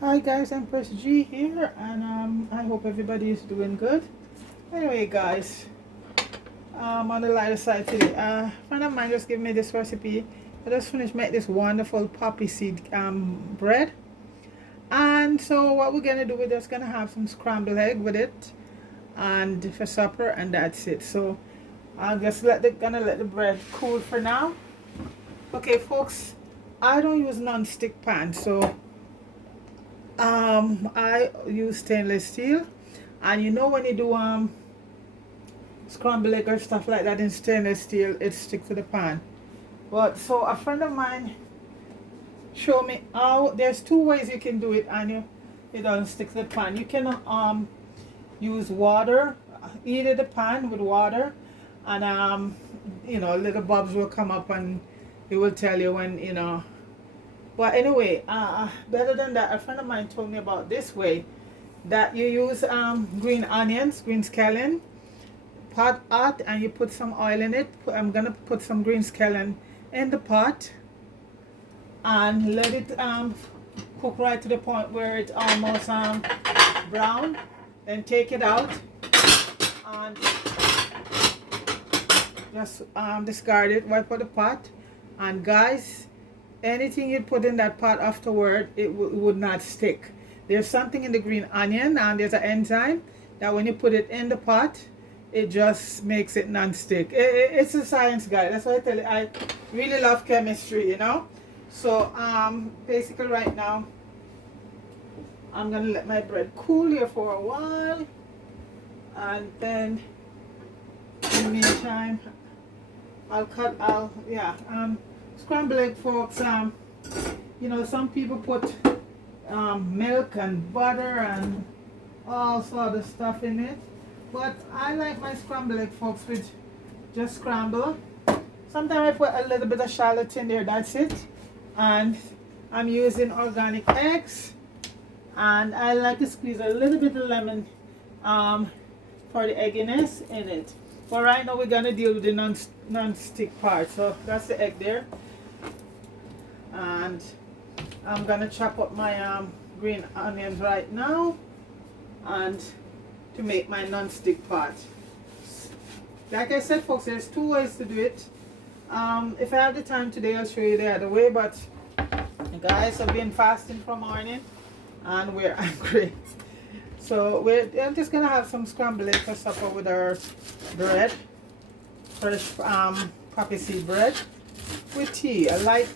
Hi guys, I'm Press G here, and I hope everybody is doing good. Anyway, guys, on the lighter side today, a friend of mine just gave me this recipe. I just finished making this wonderful poppy seed bread, and so what we're gonna do, we're just gonna have some scrambled egg with it, and for supper, and that's it. So I'll just gonna let the bread cool for now. Okay, folks, I don't use non-stick pan, so I use stainless steel, and you know when you do scrambled egg or stuff like that in stainless steel, it sticks to the pan. But so a friend of mine showed me how there's two ways you can do it, and it doesn't stick to the pan. You can use water, either the pan with water, and little bubbles will come up and it will tell you when But anyway, better than that, a friend of mine told me about this way that you use green onions, green scallion, pot hot, and you put some oil in it. I'm gonna put some green scallion in the pot and let it cook right to the point where it's almost brown. Then take it out and just discard it, wipe out the pot. And guys, anything you put in that pot afterward, it would not stick. There's something in the green onion, and there's an enzyme that when you put it in the pot, it just makes it non-stick. It's a science, guy. That's why I tell you, I really love chemistry. So basically right now, I'm gonna let my bread cool here for a while, and then in the meantime, scrambled egg, folks. Some people put milk and butter and all sort of stuff in it, but I like my scrambled egg, folks, with just scramble. Sometimes I put a little bit of shallot in there, that's it. And I'm using organic eggs, and I like to squeeze a little bit of lemon for the egginess in it. But right now we're gonna deal with the non-stick part. So that's the egg there, and I'm gonna chop up my green onions right now, and to make my non-stick pot. Like I said, folks, there's two ways to do it. If I have the time today, I'll show you the other way. But guys, I've been fasting from morning, and we're hungry. So I'm just gonna have some scrambled egg for supper with our bread, fresh poppy seed bread with tea. A light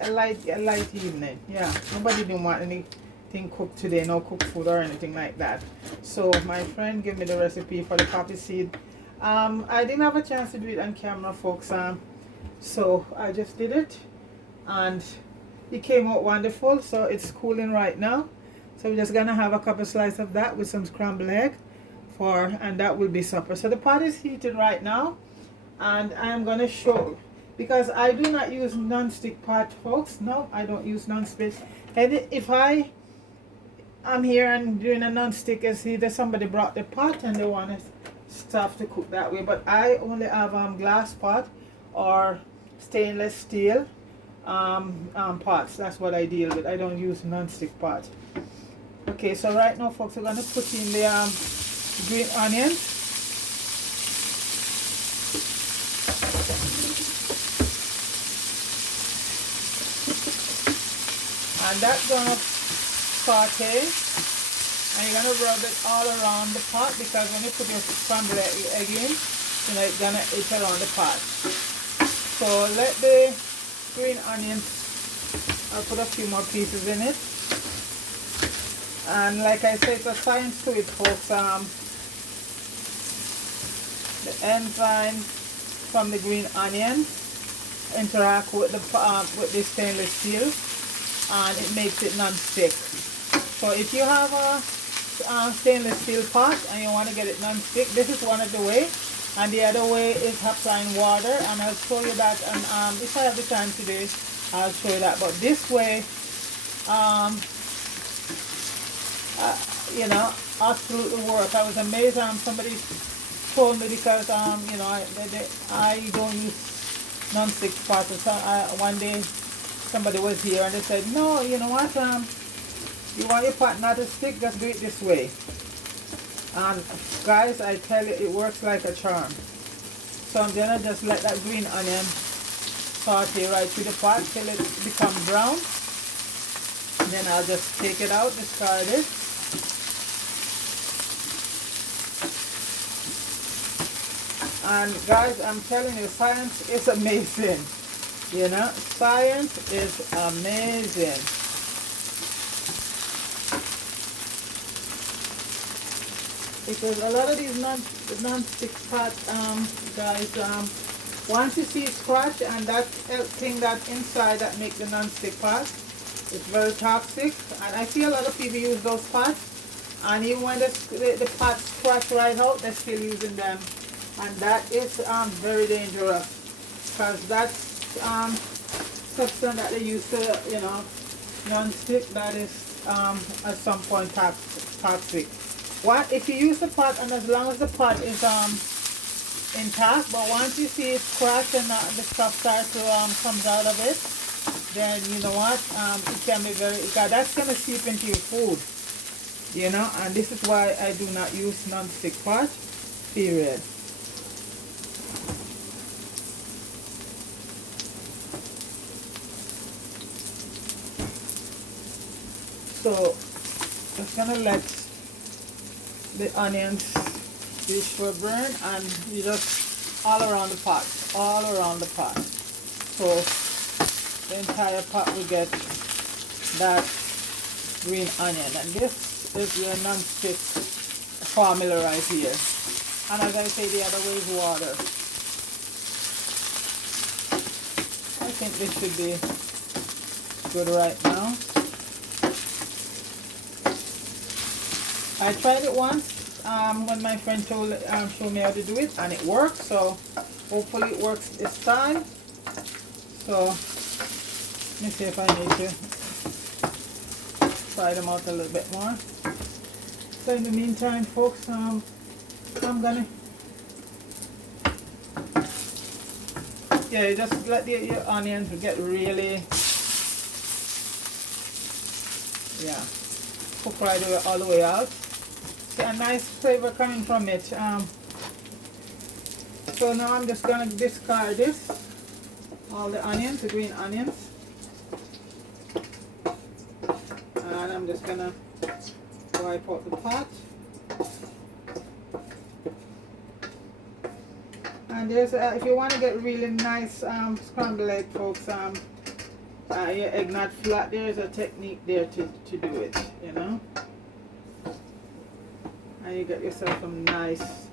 evening. Yeah, nobody didn't want anything cooked today, no cooked food or anything like that. So my friend gave me the recipe for the poppy seed. I didn't have a chance to do it on camera, folks. So I just did it, and it came out wonderful. So it's cooling right now. So we're just gonna have a couple slices of that with some scrambled egg and that will be supper. So the pot is heated right now, and I am gonna show, because I do not use non-stick pot, folks. No, I don't use non-stick. And if I'm here and doing a non-stick, it's either somebody brought the pot and they want stuff to cook that way. But I only have glass pot or stainless steel pots. That's what I deal with. I don't use non-stick pot. Okay, so right now, folks, we're gonna put in the green onions, and that's gonna saute, and you're gonna rub it all around the pot, because when you put your scrambled egg in, it's gonna eat around the pot. So let the green onions, I'll put a few more pieces in it. And like I said, it's a science to it, folks. The enzyme from the green onion interact with the stainless steel, and it makes it non-stick. So if you have a stainless steel pot and you want to get it non-stick, this is one of the way. And the other way is applying water, and I'll show you that. And if I have the time today, I'll show you that. But this way, absolutely work. I was amazed. Somebody told me, because I don't use non-stick pots. So one day somebody was here and they said, no, you know what? You want your pot not to stick, just do it this way. And guys, I tell you, it works like a charm. So I'm gonna just let that green onion saute right through the pot till it becomes brown. Then I'll just take it out, discard it. And guys, I'm telling you, science is amazing. You know, science is amazing. Because a lot of these non-stick pots, guys, once you see it scratch, and that thing that's inside that make the non-stick pot, it's very toxic. And I see a lot of people use those pots, and even when the pots scratch right out, they're still using them. And that is very dangerous, because that's substance that they use to, you know, non-stick, that is at some point toxic. What if you use the pot, and as long as the pot is intact, but once you see it scratch and the stuff starts to comes out of it, then you know what, it can be very, that's gonna seep into your food, you know. And this is why I do not use non-stick pot, period. So just gonna let the onions reach for a burn, and you just all around the pot, so the entire pot will get that green onion. And this is your non-stick formula right here. And as I say, the other way is water. I think this should be good right now. I tried it once when my friend showed me how to do it, and it worked. So hopefully it works this time. So let me see if I need to fry them out a little bit more. So in the meantime, folks, I'm gonna, yeah, you just let your onions get really, yeah, cook right all the way out. See a nice flavor coming from it. So now I'm just gonna discard this, all the onions, the green onions, and I'm just gonna wipe out the pot. And there's if you want to get really nice scrambled egg, folks, your egg not flat, there's a technique there to do it, you know. And you get yourself some nice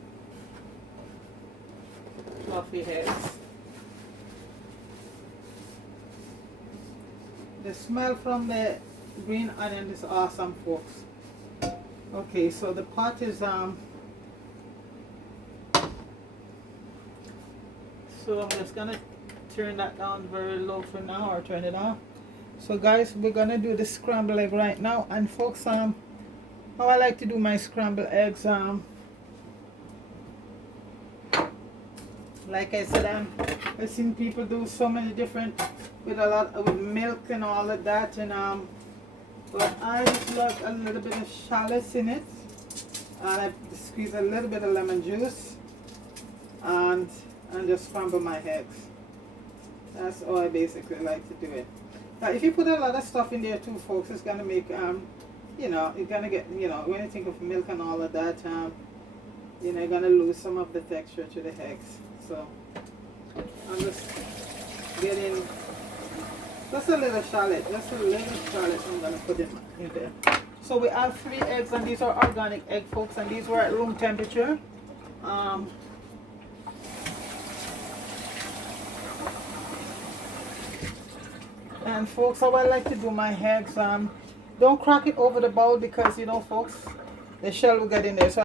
fluffy eggs. The smell from the green onion is awesome, folks. Okay, so the pot is so I'm just gonna turn that down very low for now, or turn it off. So guys, we're gonna do the scrambled egg right now. And folks, how I like to do my scrambled eggs, like I said, I've seen people do so many different with milk and all of that, and but I just love a little bit of shallots in it, and I squeeze a little bit of lemon juice, and just scramble my eggs. That's how I basically like to do it. Now, if you put a lot of stuff in there too, folks, it's gonna make you know, you're gonna get, you know, when you think of milk and all of that, you know, you're gonna lose some of the texture to the eggs. So I'm just getting just a little shallot, I'm gonna put in there. So we have 3 eggs, and these are organic egg, folks, and these were at room temperature. And folks, how I like to do my eggs, don't crack it over the bowl, because you know, folks, the shell will get in there. So